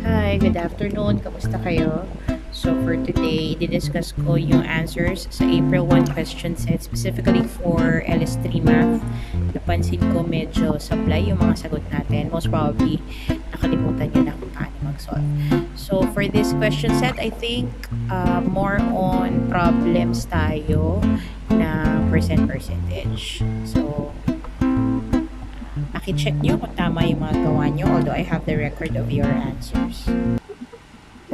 Hi, good afternoon. Kamusta kayo? So for today, didiscuss ko yung answers sa April 1 question set specifically for LS3 math. Napansin ko medyo sablay yung mga sagot natin. Most probably, nakalimutan nyo na kung paano mag-solve. So for this question set, I think more on problems tayo na percentage. So, check nyo kung tama yung mga gawa nyo, although I have the record of your answers.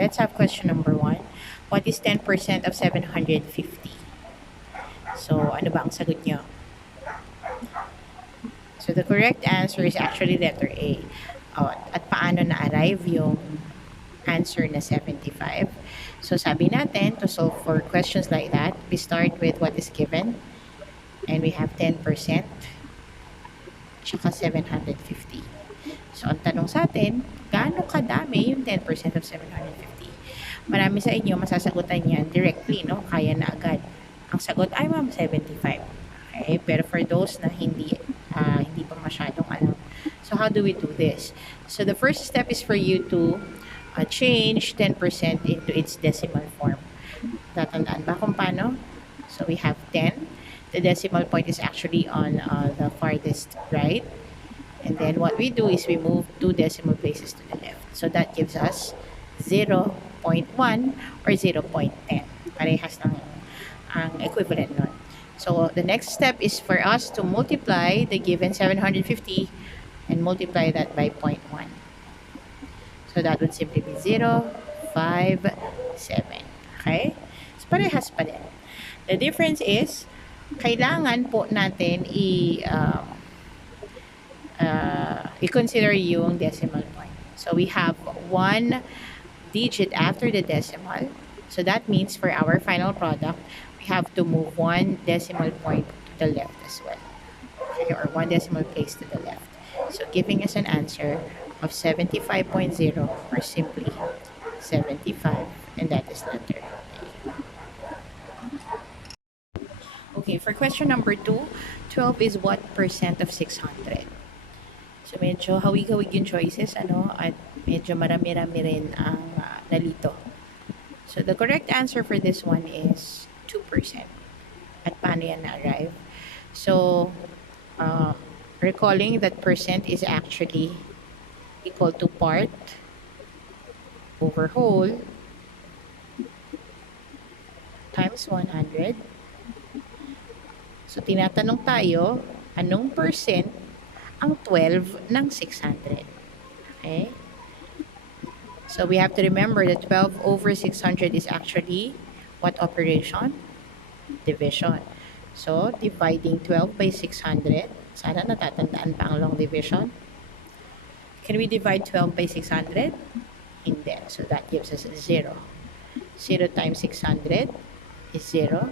Let's have question number 1. What is 10% of 750? So, ano ba ang sagot nyo? So, the correct answer is actually letter A. At paano na-arrive yung answer na 75? So, sabi natin, to solve for questions like that, we start with what is given. And we have 10%, tsaka 750. So, ang tanong sa atin, gaano kadami yung 10% of 750? Marami sa inyo masasagutan yan directly, no? Kaya na agad. Ang sagot ay, ma'am, 75. Okay? Pero for those na hindi pa masyadong alam. So, how do we do this? So, the first step is for you to change 10% into its decimal form. Tatandaan ba kung paano? So, we have 10. The decimal point is actually on the farthest right. And then what we do is we move 2 decimal places to the left. So that gives us 0.1 or 0.10. Parehas lang ang equivalent nun. So the next step is for us to multiply the given 750 and multiply that by 0.1. So that would simply be 0.57. Okay? So parehas pa din. The difference is, kailangan po natin i-consider yung decimal point. So we have 1 digit after the decimal. So that means for our final product, we have to move 1 decimal point to the left as well. Okay, or 1 decimal place to the left. So giving us an answer of 75.0 or simply 75, and that is letter A. Okay, for question number 2, 12 is what percent of 600? So medyo hawig-hawig yung choices, at medyo marami-rami rin ang nalito. So the correct answer for this one is 2%. At paano yan na-arrive? So, recalling that percent is actually equal to part over whole times 100. So, tinatanong tayo, anong percent ang 12 ng 600? Okay? So, we have to remember that 12 over 600 is actually what operation? Division. So, dividing 12 by 600, sana natatandaan pa ang long division. Can we divide 12 by 600? Hindi. So, that gives us 0. 0 times 600 is 0.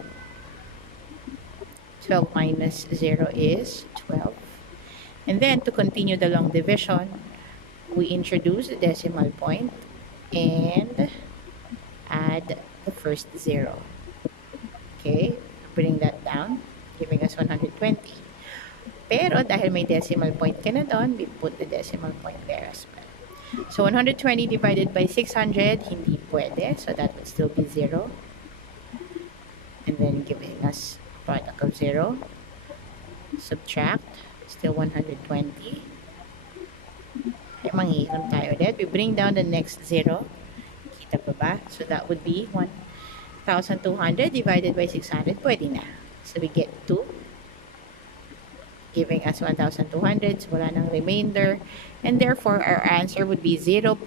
12 minus 0 is 12. And then, to continue the long division, we introduce the decimal point and add the first 0. Okay, bring that down, giving us 120. Pero dahil may decimal point ka na doon, we put the decimal point there as well. So, 120 divided by 600, hindi pwede. So, that would still be 0. And then, giving us product of 0. Subtract. Still 120. Okay, manghihiram tayo ulit. We bring down the next 0. Kita pa ba? So, that would be 1,200 divided by 600. Pwede na. So, we get 2. Giving us 1,200. So, wala nang remainder. And therefore, our answer would be 0.02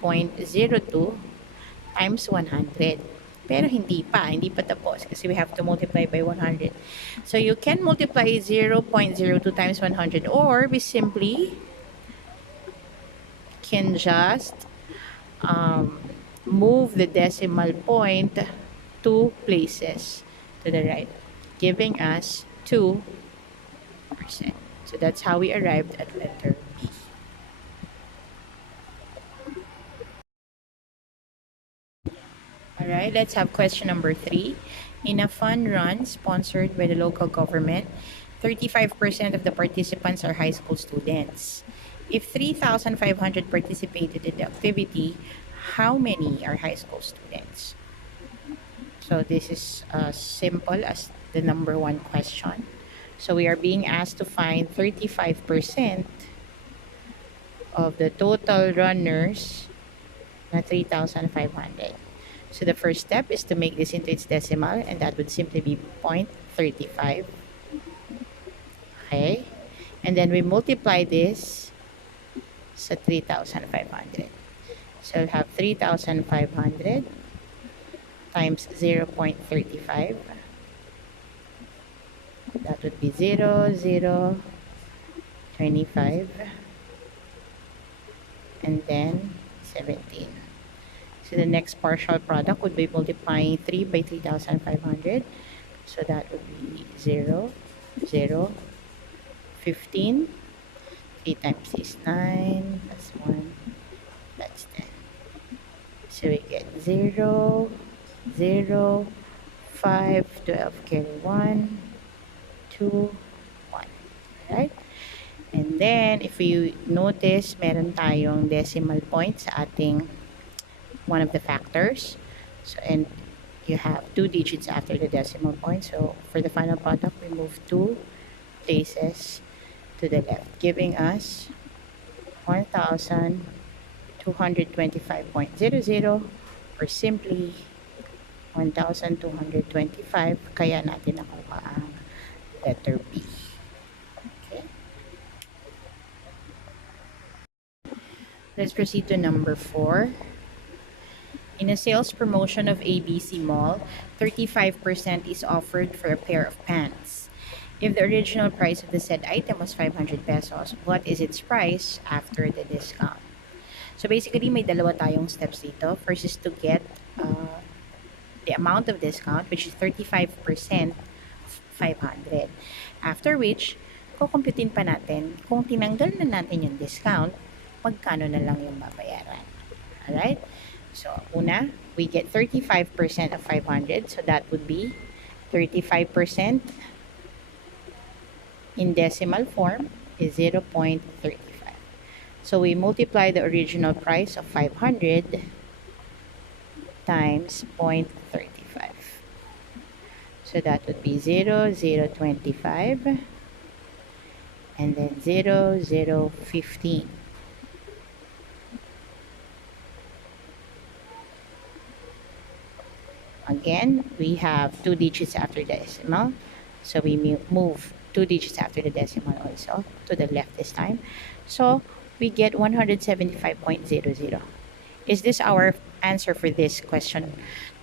times 100. Pero hindi pa tapos kasi we have to multiply by 100. So you can multiply 0.02 times 100, or we simply can just move the decimal point 2 places to the right, giving us 2%. So that's how we arrived at letter B. Alright, let's have question number 3. In a fun run sponsored by the local government, 35% of the participants are high school students. If 3,500 participated in the activity, how many are high school students? So this is as simple as the number one question. So we are being asked to find 35% of the total runners na 3,500. So the first step is to make this into its decimal, and that would simply be 0.35. Okay? And then we multiply this sa 3,500. So we'll have 3,500 times 0.35. That would be 0.025 and then 17. So the next partial product would be multiplying 3 by 3,500. So that would be 0, 0, 15. 3 times 3 is 9, plus 1, that's 10. So we get 0, 0, 5, 12, carry 1, 2, 1. Alright? And then, if you notice, meron tayong decimal point sa ating one of the factors. So, and you have 2 digits after the decimal point. So, for the final product, we move 2 places to the left, giving us 1,225.00 or simply 1,225. Kaya natin nakuha ang letter B. Okay. Let's proceed to number 4. In a sales promotion of ABC Mall, 35% is offered for a pair of pants. If the original price of the said item was 500 pesos, what is its price after the discount? So basically, may dalawa tayong steps dito. First is to get the amount of discount, which is 35%, 500. After which, kukumputin pa natin kung tinanggal na natin yung discount, magkano na lang yung babayaran. Alright? So, una, we get 35% of 500. So, that would be 35% in decimal form is 0.35. So, we multiply the original price of 500 times 0.35. So, that would be 0.025 and then 0.015. Again, we have 2 digits after the decimal. So, we move 2 digits after the decimal also to the left this time. So, we get 175.00. Is this our answer for this question?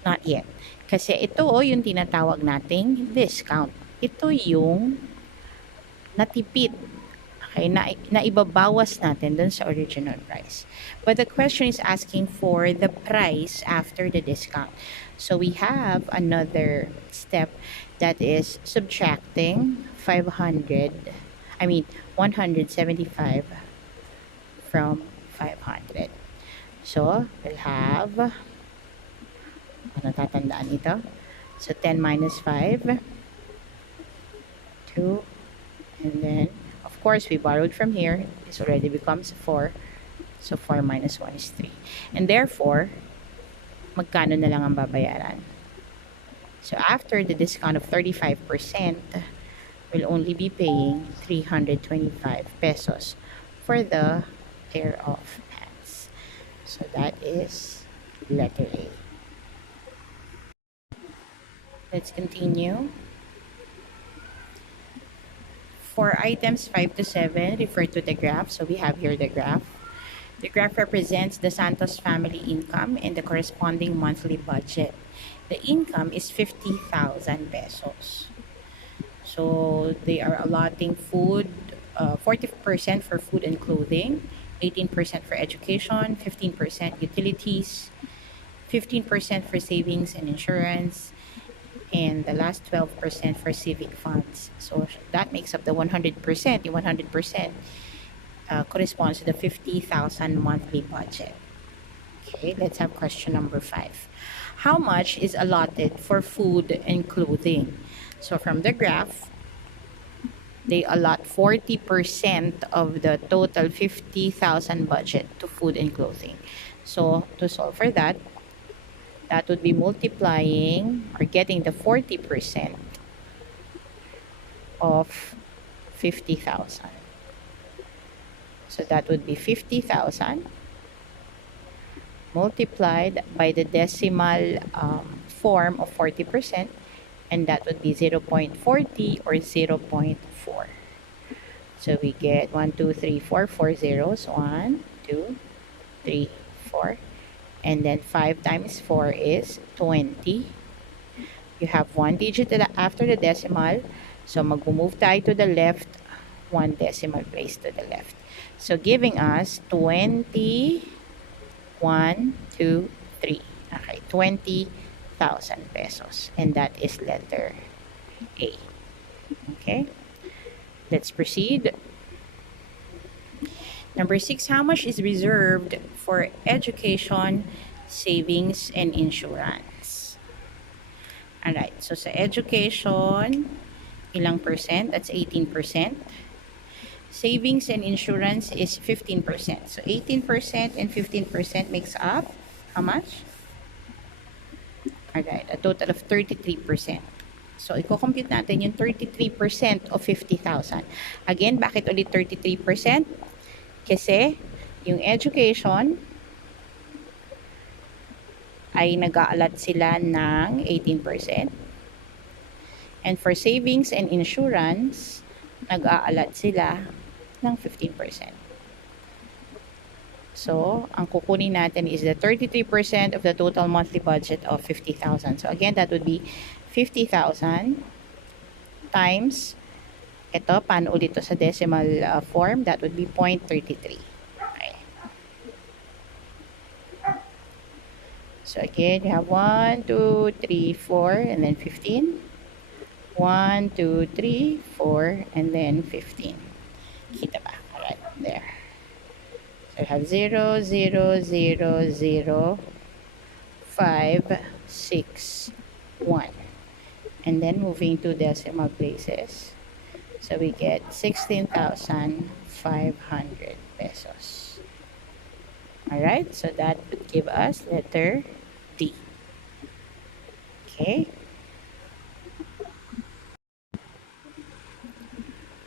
Not yet. Kasi ito yung tinatawag nating discount. Ito yung natipid. Okay, naibabawas natin dun sa original price. But the question is asking for the price after the discount. So we have another step that is subtracting 175 from 500. So, we'll have, ano tatandaan ito? So, 10 minus 5, 2, and then, of course, we borrowed from here. This already becomes 4. So, 4 minus 1 is 3. And therefore, magkano na lang ang babayaran? So, after the discount of 35%, we'll only be paying 325 pesos for the pair of pants. So, that is letter A. Let's continue. For items 5 to 7, refer to the graph. So, we have here the graph. The graph represents the Santos family income and the corresponding monthly budget. The income is 50,000 pesos. So, they are allotting food, 40% for food and clothing, 18% for education, 15% utilities, 15% for savings and insurance, and the last 12% for civic funds. So that makes up the 100%. The 100% corresponds to the 50,000 monthly budget. Okay, let's have question number 5. How much is allotted for food and clothing? So from the graph, they allot 40% of the total 50,000 budget to food and clothing. So to solve for that, that would be multiplying or getting the 40% of 50,000. So that would be 50,000 multiplied by the decimal form of 40%, and that would be 0.40 or 0.4. So we get 1, 2, 3, 4, 4 zeros. 1, 2, 3, 4. And then 5 times 4 is 20. You have one digit after the decimal. So mag-move tayo to the left, one decimal place to the left. So giving us 20, 1, 2, 3. Okay, 20,000 pesos. And that is letter A. Okay, let's proceed. Number 6, how much is reserved for education, savings, and insurance? Alright, so sa education, ilang percent? That's 18%. Savings and insurance is 15%. So 18% and 15% makes up how much? Alright, a total of 33%. So, i-compute natin yung 33% of 50,000. Again, bakit ulit 33%? Kasi yung education ay nag-aalat sila ng 18%. And for savings and insurance, nag-aalat sila ng 15%. So, ang kukunin natin is the 33% of the total monthly budget of 50,000. So, again, that would be 50,000 times, ito, paano ulit to sa decimal form? That would be 0.33. Okay. So, again, you have 1, 2, 3, 4, and then 15. 1, 2, 3, 4, and then 15. Kita ba? Alright, there. So, you have 0, 0, 0, 0, 5, 6, 1. And then moving to decimal places. So, we get 16,500 pesos. Alright, so that would give us letter D. Okay.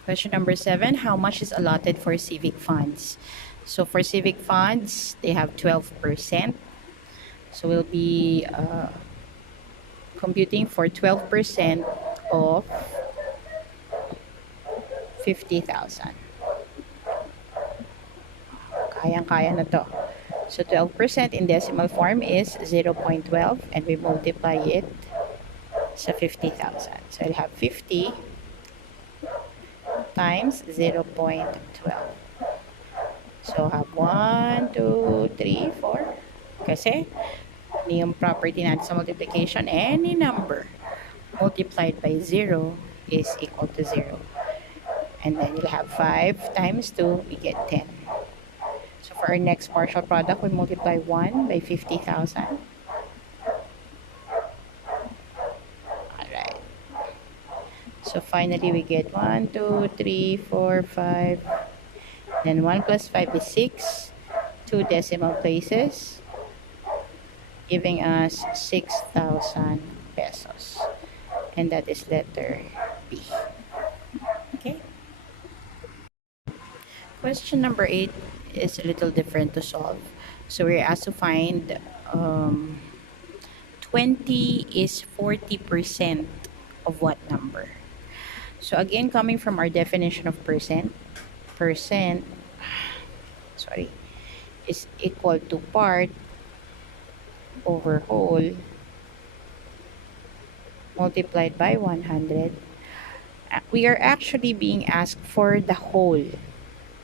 Question number 7, how much is allotted for civic funds? So, for civic funds, they have 12%. So, we'll be computing for 12% of 50,000. Kayang-kaya na to. So, 12% in decimal form is 0.12, and we multiply it sa 50,000. So, I'll have 50 times 0.12. So, have 1, 2, 3, 4. Kasi, ano yung property natin sa multiplication? Any number multiplied by 0 is equal to 0. And then you'll have 5 times 2, we get 10. So, for our next partial product, we multiply 1 by 50,000. Alright. So, finally, we get 1, 2, 3, 4, 5. Then 1 plus 5 is 6. 2 decimal places, giving us 6,000 pesos. And that is letter B. Okay. Question number 8 is a little different to solve. So we're asked to find 20 is 40% of what number? So again, coming from our definition of percent is equal to part over whole multiplied by 100. We are actually being asked for the whole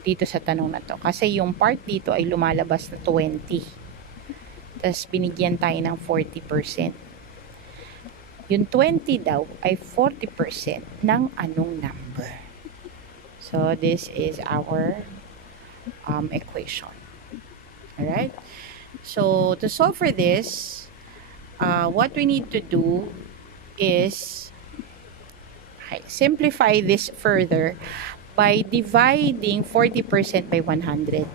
dito sa tanong na to. Kasi yung part dito ay lumalabas na 20. Tapos binigyan tayo ng 40%. Yung 20 daw ay 40% ng anong number. So, this is our equation. Alright? So, to solve for this, what we need to do is Okay, simplify this further by dividing 40% by 100.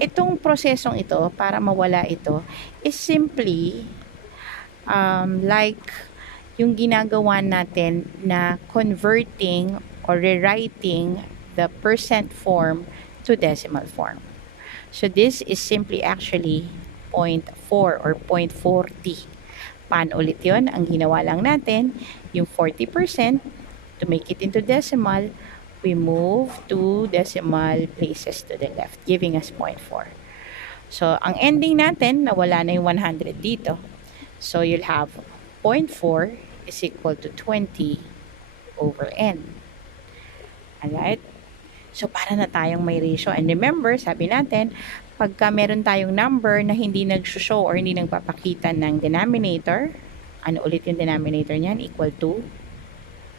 Itong prosesong ito, para mawala ito, is simply like yung ginagawa natin na converting or rewriting the percent form to decimal form. So this is simply actually 0.4 or 0.40. Paano ulit yun? Ang ginawa lang natin, yung 40%, to make it into decimal, we move 2 decimal places to the left, giving us 0.4. So, ang ending natin, nawala na yung 100 dito. So, you'll have 0.4 is equal to 20 over n. Alright? So, para na tayong may ratio. And remember, sabi natin, pagka meron tayong number na hindi nag-show or hindi nagpapakita ng denominator, ano ulit yung denominator niyan? Equal to,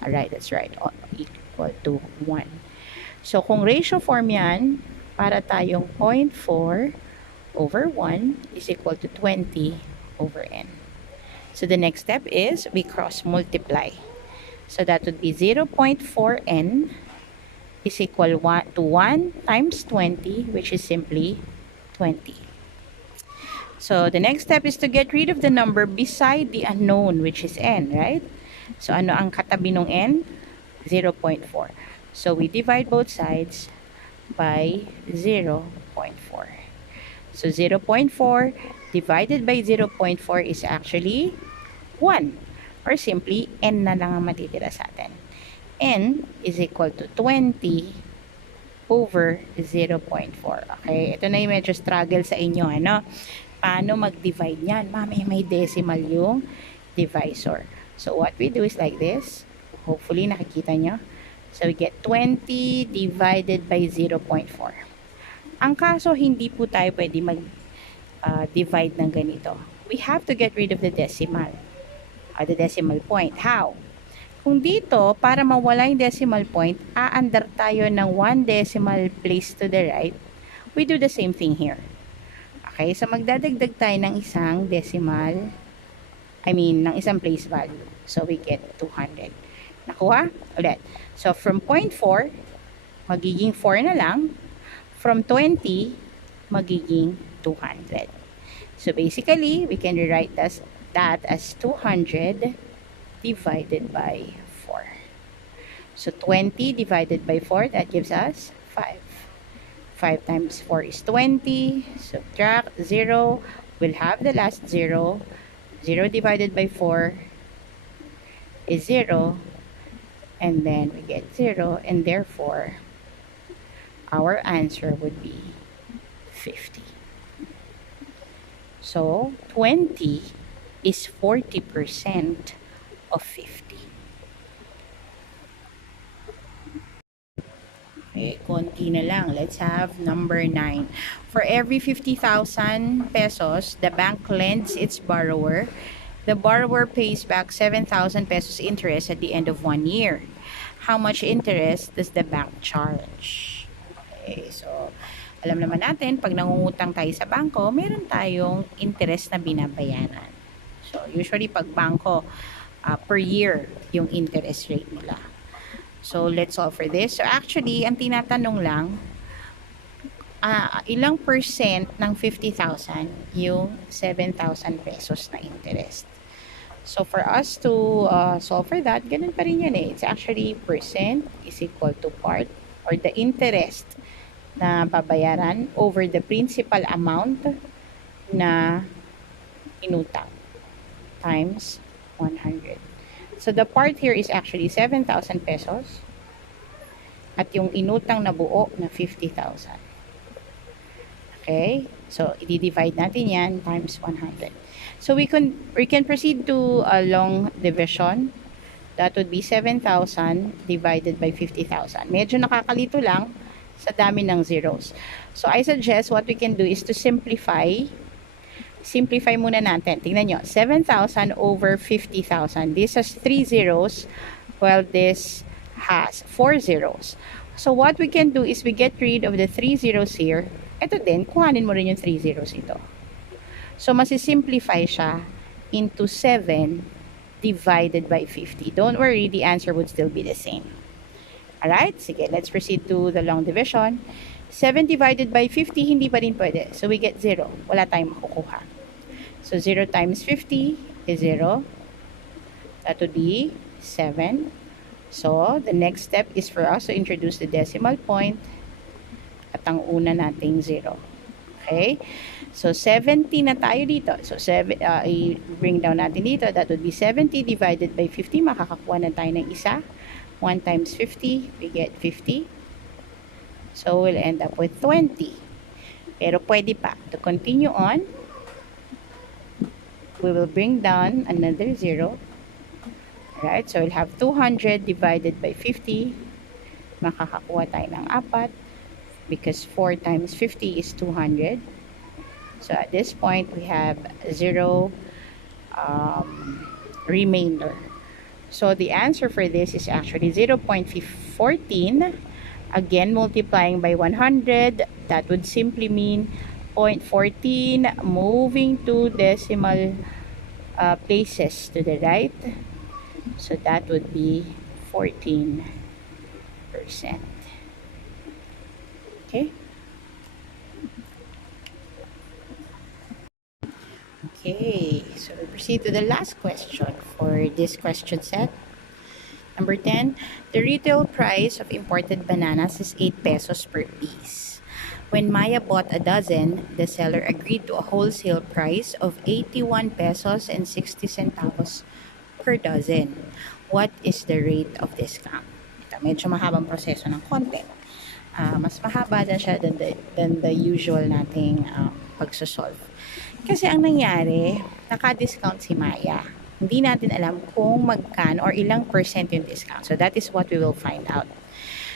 alright, that's right, equal to 1. So, kung ratio form yan, para tayong 0.4 over 1 is equal to 20 over n. So, the next step is we cross multiply. So, that would be 0.4n is equal to 1 times 20, which is simply 20. So, the next step is to get rid of the number beside the unknown, which is n, right? So, ano ang katabi ng n? 0.4. So, we divide both sides by 0.4. So, 0.4 divided by 0.4 is actually 1. Or simply, n na lang ang matitira sa atin. N is equal to 20 over 0.4. Okay? Ito na yung medyo struggle sa inyo, ano? Paano mag-divide yan? Mami, may decimal yung divisor. So, what we do is like this. Hopefully, nakikita nyo. So, we get 20 divided by 0.4. Ang kaso, hindi po tayo pwede mag-divide ng ganito. We have to get rid of the decimal. Or the decimal point. How? Kung dito, para mawala yung decimal point, aandar tayo ng 1 decimal place to the right. We do the same thing here. Okay, so magdadagdag tayo ng isang decimal, ng isang place value. So, we get 200. Nakuha? Ulit. So, from 0.4, magiging 4 na lang. From 20, magiging 200. So, basically, we can rewrite that as 200 divided by 4. So, 20 divided by 4, that gives us 5. 5 times 4 is 20. Subtract 0. We'll have the last 0. 0 divided by 4 is 0. And then we get 0. And therefore, our answer would be 50. So, 20 is 40% of 50. Okay, konti na lang. Let's have number 9. For every 50,000 pesos, the bank lends its borrower. The borrower pays back 7,000 pesos interest at the end of 1 year. How much interest does the bank charge? Okay, so, alam naman natin, pag nangungutang tayo sa bangko, meron tayong interest na binabayaran. So, usually, pag bangko, per year, yung interest rate nila. So, let's solve for this. So, actually, ang tinatanong lang, ilang percent ng 50,000 yung 7,000 pesos na interest. So, for us to solve for that, ganun pa rin yan eh. It's actually percent is equal to part or the interest na babayaran over the principal amount na inutang times 100. So, the part here is actually 7,000 pesos at yung inutang na buo na 50,000. Okay? So, i-divide natin yan times 100. So, we can proceed to a long division. That would be 7,000 divided by 50,000. Medyo nakakalito lang sa dami ng zeros. So, I suggest what we can do is to simplify. Simplify muna natin. Tingnan nyo. 7,000 over 50,000. This has 3 zeros while this has 4 zeros. So, what we can do is we get rid of the 3 zeros here. Ito din, kuhanin mo rin yung 3 zeros ito. So, masisimplify siya into 7 divided by 50. Don't worry, the answer would still be the same. Alright, sige, let's proceed to the long division. 7 divided by 50, hindi pa rin pwede. So we get 0. Wala tayong makukuha. So 0 times 50 is 0. That would be 7. So the next step is for us to introduce the decimal point at ang una nating 0. Okay? So 70 na tayo dito. So i-bring down natin dito. That would be 70 divided by 50. Makakakuha na tayo ng isa. 1 times 50, we get 50. So we'll end up with 20. Pero pwede pa. To continue on, we will bring down another 0. Alright, so we'll have 200 divided by 50. Makakakuha tayo ng 4 because 4 times 50 is 200. So at this point, we have 0 remainder. So the answer for this is actually 0.14. Again, multiplying by 100, that would simply mean 0.14 moving 2 decimal places to the right. So that would be 14%. Okay. Okay, so we proceed to the last question for this question set. Number 10, the retail price of imported bananas is 8 pesos per piece. When Maya bought a dozen, the seller agreed to a wholesale price of 81 pesos and 60 centavos per dozen. What is the rate of discount? Ito, medyo mahabang proseso ng konti. Mas mahaba na siya than the usual nating pagsosolve. Kasi ang nangyari, naka-discount si Maya. Hindi natin alam kung magkano or ilang percent yung discount. So that is what we will find out.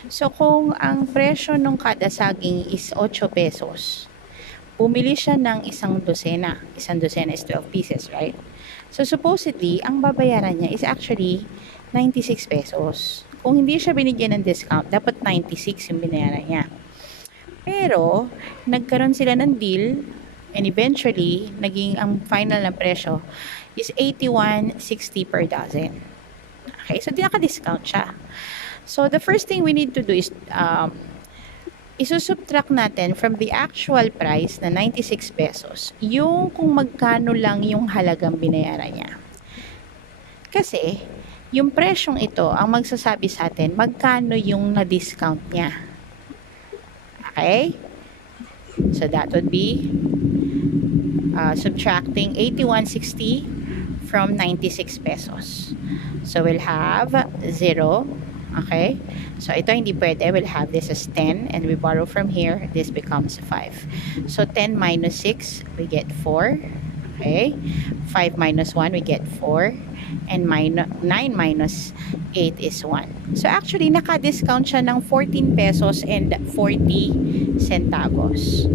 So kung ang presyo ng kada saging is 8 pesos, bumili siya ng isang dosena. Isang dosena is 12 pieces, right? So supposedly, ang babayaran niya is actually 96 pesos. Kung hindi siya binigyan ng discount, dapat 96 yung binayaran niya. Pero, nagkaroon sila ng deal and eventually, naging ang final na presyo is 81.60 per dozen. Okay, so naka-discount siya. So the first thing we need to do is isusubtract natin from the actual price na 96 pesos yung kung magkano lang yung halagang binayaran niya. Kasi yung presyong ito ang magsasabi sa atin magkano yung na-discount niya. Okay? So that would be subtracting 81.60 from 96 pesos. So we'll have 0. Okay? So ito hindi pwede. We'll have this as 10 and we borrow from here. This becomes 5. So 10 minus 6, we get 4. Okay? 5 minus 1, we get 4. And 9 minus 8 is 1. So actually, naka-discount siya ng 14 pesos and 40 centavos.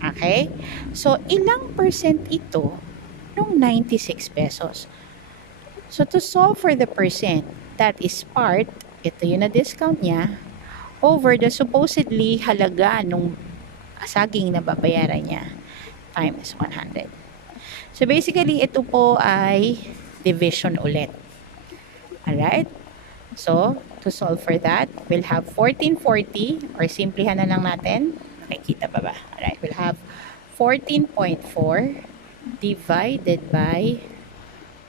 Okay? So, ilang percent ito nung 96 pesos? So, to solve for the percent, that is part, ito yung na-discount niya, over the supposedly halaga nung saging na babayaran niya, times 100. So, basically, ito po ay division ulit. Alright? So, to solve for that, we'll have 1440, or simplihan na lang natin. Nakikita pa ba? Alright, we'll have 14.4 divided by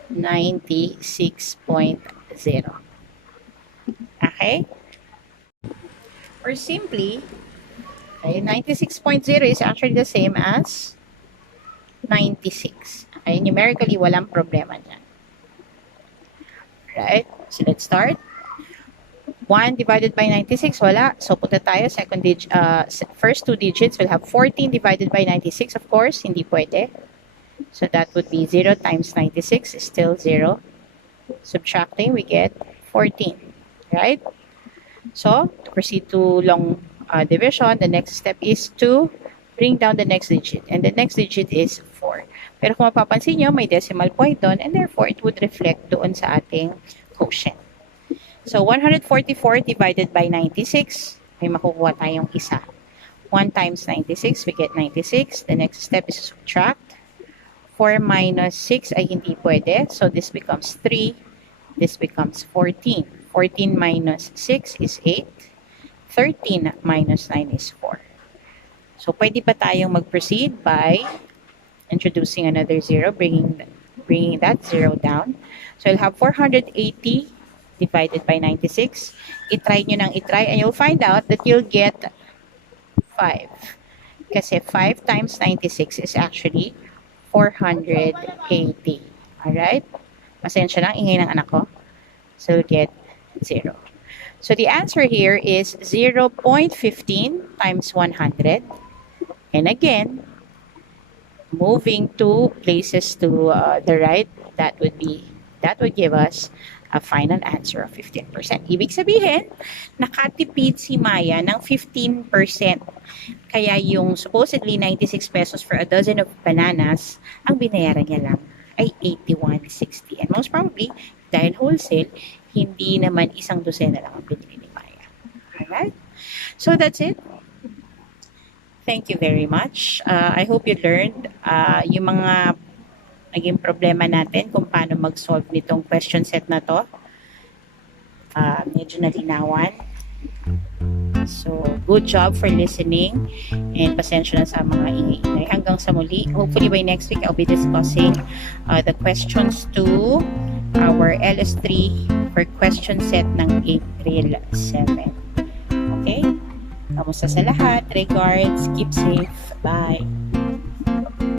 96.0. Okay? Or simply, okay, 96.0 is actually the same as 96. Okay, numerically, walang problema dyan. Right? So, let's start. 1 divided by 96, wala. So, punta tayo. First two digits, we'll have 14 divided by 96, of course. Hindi pwede. So, that would be 0 times 96 is still 0. Subtracting, we get 14. Right? So, to proceed to long division, the next step is to bring down the next digit. And the next digit is 4. Pero kung mapapansin nyo, may decimal point doon, and therefore, it would reflect doon sa ating quotient. So, 144 divided by 96, may makukuha tayong isa. 1 times 96, we get 96. The next step is to subtract. 4 minus 6 ay hindi pwede. So this becomes 3. This becomes 14. 14 minus 6 is 8. 13 minus 9 is 4. So pwede pa tayong mag-proceed by introducing another 0, bringing that 0 down. So you'll have 480 divided by 96. I-try nyo nang i-try and you'll find out that you'll get 5. Kasi 5 times 96 is actually 480. Alright? Pasensya lang, ingay ng anak ko. So you'll get 0. So the answer here is 0.15 times 100. And again, moving two places to the right, that would give us a final answer of 15%. Ibig sabihin, nakatipid si Maya ng 15%. Kaya yung supposedly 96 pesos for a dozen of bananas, ang binayaran niya lang ay 81.60. And most probably, dahil wholesale, hindi naman isang dosena lang ang binili ni Maya. Alright? So that's it. Thank you very much. I hope you learned yung mga naging problema natin kung paano mag-solve nitong question set na to. Medyo nalinawan. So, good job for listening and pasensya na sa mga ingay-ingay. Hanggang sa muli. Hopefully by next week, I'll be discussing the questions to our LS3 for question set ng April 7. Okay? Kamusta sa lahat? Regards. Keep safe. Bye.